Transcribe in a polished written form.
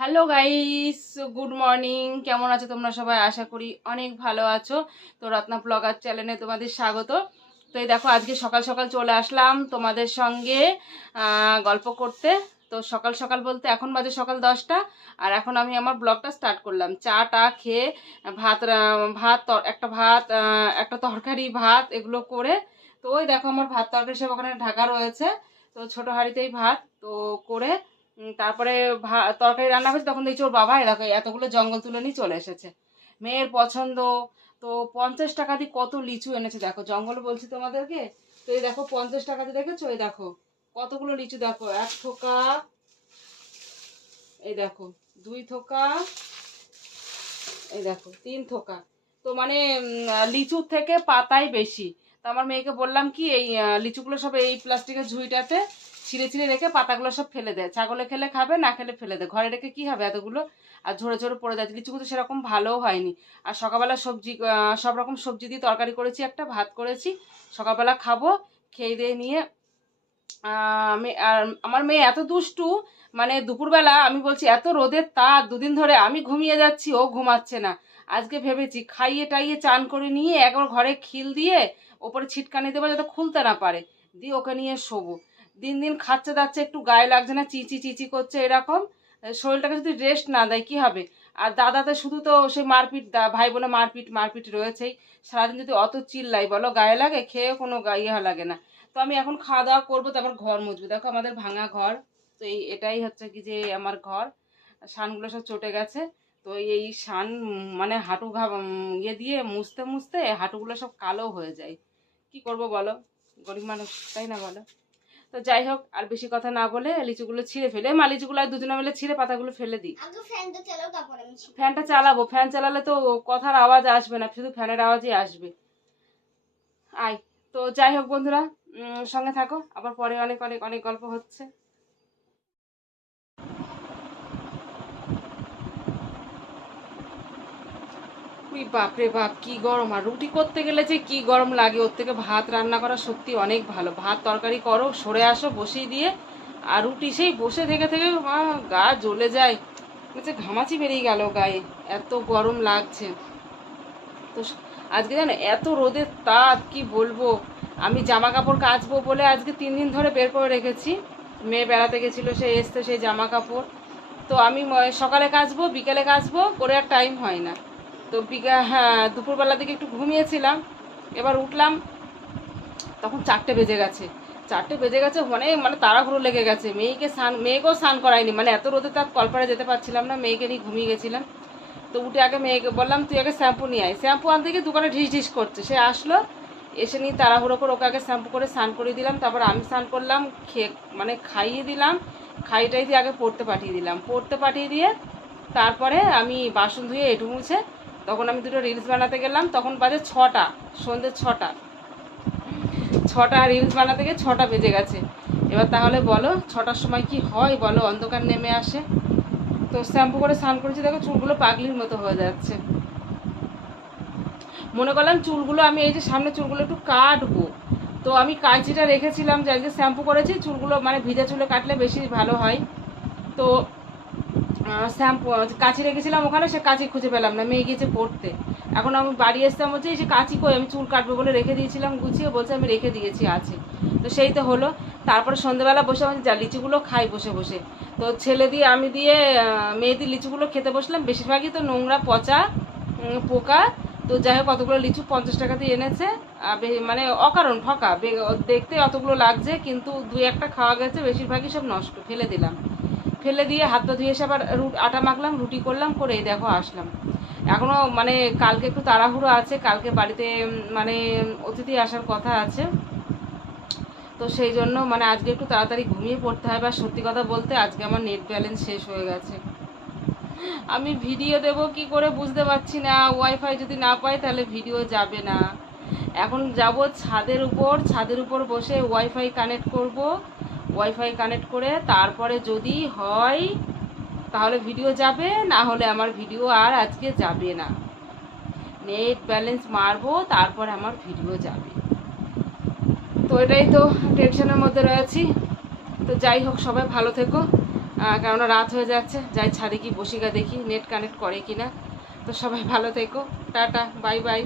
Hello guys, good morning. কেমন আছো তোমরা সবাই? আশা করি অনেক ভালো আছো। তো রত্না ব্লগার চ্যানেলে তোমাদের স্বাগত। তো এই দেখো, আজকে সকাল সকাল চলে আসলাম তোমাদের সঙ্গে গল্প করতে। তো সকাল সকাল বলতে এখন বাজে সকাল 10টা, আর এখন আমি আমার ব্লগটা স্টার্ট করলাম চা টা খেয়ে। ভাত একটা ভাত, একটা তরকারি, ভাত এগুলো করে। তো ওই দেখো আমার ভাত তরকারি সব ওখানে ঢাকা রয়েছে। তো ছোটো হাঁড়িতেই ভাত তো করে তারপরে তরকারি রান্না হয়েছে, তখন দেখছি ওর বাবা এরকম এতগুলো জঙ্গল তুলে নিয়ে চলে এসেছে। মেয়ের পছন্দ। তো 50 টাকা দিয়ে কত লিচু এনেছে দেখো, জঙ্গল বলছি তোমাদেরকে। তো এই দেখো 50 টাকা দিয়ে, দেখেছো? এই দেখো কতগুলো লিচু, দেখো 1 থোকা, এই দেখো 2 থোকা, এই দেখো 3 থোকা। তো মানে লিচুর থেকে পাতাই বেশি। তো আমার মেয়েকে বললাম কি, এই লিচুগুলো সব এই প্লাস্টিকের ঝুড়িটাতে ছিঁড়ে ছিঁড়ে রেখে পাতাগুলো সব ফেলে দেয়, ছাগলে খেলে খাবে, না খেলে ফেলে দেয়, ঘরে রেখে কি হবে এতগুলো। আর ঝরে ঝরে পড়ে যাচ্ছে, লিচুগুলো সেরকম ভালোও হয়নি। আর সকালবেলা সবজি, সব রকম সবজি দিয়ে তরকারি করেছি, একটা ভাত করেছি, সকালবেলা খাবো। খেয়ে দিয়ে নিয়ে আর আমার মেয়ে এত দুষ্টু, মানে দুপুরবেলা আমি বলছি এত রোদের তাপ, দুদিন ধরে আমি ঘুমিয়ে যাচ্ছি, ও ঘুমাচ্ছে না। আজকে ভেবেছি খাইয়ে টাইয়ে চান করে নিয়ে একবার ঘরে খিল দিয়ে ওপরে ছিটকানি দেবো যাতে খুলতে না পারে, দিয়ে ওকে নিয়ে শোবো। দিন দিন খাচ্ছে দাচ্ছে, একটু গায়ে লাগছে না, চিচি চিচি করছে এরকম। শরীরটাকে যদি রেস্ট না দেয় কি হবে? আর দাদাতে শুধু তো সেই মারপিট, ভাই বোনে মারপিট মারপিট রয়েছেই। সারাদিন যদি অত চিল্লাই বলো, গায়ে লাগে? খেয়ে কোনো গায়ে লাগে না। তো আমি এখন খাওয়া দাওয়া করবো, তারপর ঘর মুছবো। দেখো আমাদের ভাঙা ঘর। তো এটাই হচ্ছে কি যে আমার ঘর, শানগুলো সব চটে গেছে। তো এই শান মানে হাঁটু ইয়ে দিয়ে মুছতে মুছতে হাঁটুগুলো সব কালো হয়ে যায়। কি করব বলো, গরিব মানুষ, তাই না বলো? তো যাই হোক, আর বেশি কথা না বলে লিচুগুলো ছিঁড়ে ফেলে, লিচুগুলো আর দুজনে মিলে ছিঁড়ে পাতাগুলো ফেলে দিই। ফ্যানটা চালাবো, ফ্যান চালালে তো কথার আওয়াজ আসবে না, শুধু ফ্যানের আওয়াজই আসবে। আয়। তো যাই হোক বন্ধুরা, সঙ্গে থাকো, আবার পরে অনেক অনেক অনেক গল্প হচ্ছে। বাপরে বাপ, কি গরম! আর রুটি করতে গেলে যে কি গরম লাগে, ওর থেকে ভাত রান্না করা সত্যি অনেক ভালো। ভাত তরকারি করো, সরে আসো বসিয়ে দিয়ে, আর রুটি সেই বসে থেকে থেকে গা জ্বলে যায়, হচ্ছে ঘামাচি বেরিয়ে গেল গায়ে, এত গরম লাগছে। তো আজকে জানো এত রোদের তাপ, কি বলবো। আমি জামা কাপড় কাচবো বলে আজকে 3 দিন ধরে বের করে রেখেছি। মেয়ে বেড়াতে গেছিলো, সে এসছে সেই জামা কাপড়। তো আমি সকালে কাচবো, বিকেলে কাচবো করে আর টাইম হয় না। তো হ্যাঁ, দুপুরবেলার দিকে একটু ঘুমিয়েছিলাম, এবার উঠলাম তখন 4টে বেজে গেছে। 4টে বেজে গেছে, মানে মানে তাড়াহুড়ো লেগে গেছে। মেয়েকেও স্নান করাইনি, মানে এত রোদে তাপ, কলপারে যেতে পারছিলাম না, মেয়েকে নিয়ে ঘুমিয়ে গেছিলাম। তো উঠে আগে মেয়েকে বললাম তুই আগে শ্যাম্পু নিয়ে আয়। শ্যাম্পু আনতে গিয়ে দোকানে ঢিস ঢিস করছে, সে আসলো, এসে নিয়ে তাড়াহুড়ো করে ওকে আগে শ্যাম্পু করে স্নান করিয়ে দিলাম, তারপর আমি স্নান করলাম, মানে খাইয়ে দিলাম। খাইটাই দিয়ে আগে পড়তে পাঠিয়ে দিলাম, পড়তে পাঠিয়ে দিয়ে তারপরে আমি বাসন ধুয়ে এটু মুছে তখন আমি দুটো রিলস বানাতে গেলাম। তখন বাজে 6টা, সন্ধ্যে 6টা। 6টা রিলস বানাতে গিয়ে 6টা বেজে গেছে। এবার তাহলে বলো 6টার সময় কি হয় বলো, অন্ধকার নেমে আসে। তো শ্যাম্পু করে স্নান করেছি, দেখো চুলগুলো পাগলির মতো হয়ে যাচ্ছে। মনে করলাম চুলগুলো আমি এই যে সামনে চুলগুলো একটু কাটবো। তো আমি কাঁচিটা রেখেছিলাম, যে আজকে শ্যাম্পু করেছি চুলগুলো মানে ভিজা চুলে কাটলে বেশি ভালো হয়। তো শ্যাম্পু কাঁচি রেখেছিলাম ওখানে, সে কাঁচি খুঁজে পেলাম না, মেয়ে গিয়েছে পড়তে। এখন আমি বাড়ি এসতাম, হচ্ছে এই যে কাঁচি কই, আমি চুল কাটবো বলে রেখে দিয়েছিলাম গুছিয়ে, বলছে আমি রেখে দিয়েছি আছে। তো সেই তো হলো। তারপরে সন্ধ্যেবেলা বসে আমি যা লিচুগুলো খাই বসে বসে। তো ছেলে দিয়ে আমি দিয়ে মেয়েদের লিচুগুলো খেতে বসলাম, বেশিরভাগই তো নোংরা পচা পোকা। তো যাই হোক কতগুলো লিচু 50 টাকা দিয়ে এনেছে, মানে অকারণ ঠকা, দেখতে অতগুলো লাগছে কিন্তু 2-1টা খাওয়া গেছে, বেশিরভাগই সব নষ্ট, ফেলে দিলাম। ফেলে দিয়ে হাতটা ধুয়ে এসে আবার আটা মাখলাম, রুটি করলাম, করে এই দেখো আসলাম। এখনও মানে কালকে একটু তাড়াহুড়ো আছে, কালকে বাড়িতে মানে অতিথি আসার কথা আছে। তো সেই জন্য মানে আজকে একটু তাড়াতাড়ি ঘুমিয়ে পড়তে হবে। আর সত্যি কথা বলতে আজকে আমার নেট ব্যালেন্স শেষ হয়ে গেছে। আমি ভিডিও দেব কি করে বুঝতে পারছি না, ওয়াইফাই যদি না পাই তাহলে ভিডিও যাবে না। এখন যাব ছাদের উপর বসে ওয়াইফাই কানেক্ট করব। ওয়াইফাই কানেক্ট করে তারপরে যদি হয় তাহলে ভিডিও যাবে, না হলে আমার ভিডিও আর আজকে যাবে না। নেট ব্যালেন্স মারবো, তারপরে আমার ভিডিও যাবে। তো এটাই তো টেনশনের মধ্যে রয়েছি। তো যাই হোক, সবাই ভালো থেকো। কেননা রাত হয়ে যাচ্ছে, যাই ছাদে কি বসিকা দেখি নেট কানেক্ট করে কিনা। তো সবাই ভালো থেকো, টাটা, বাই বাই।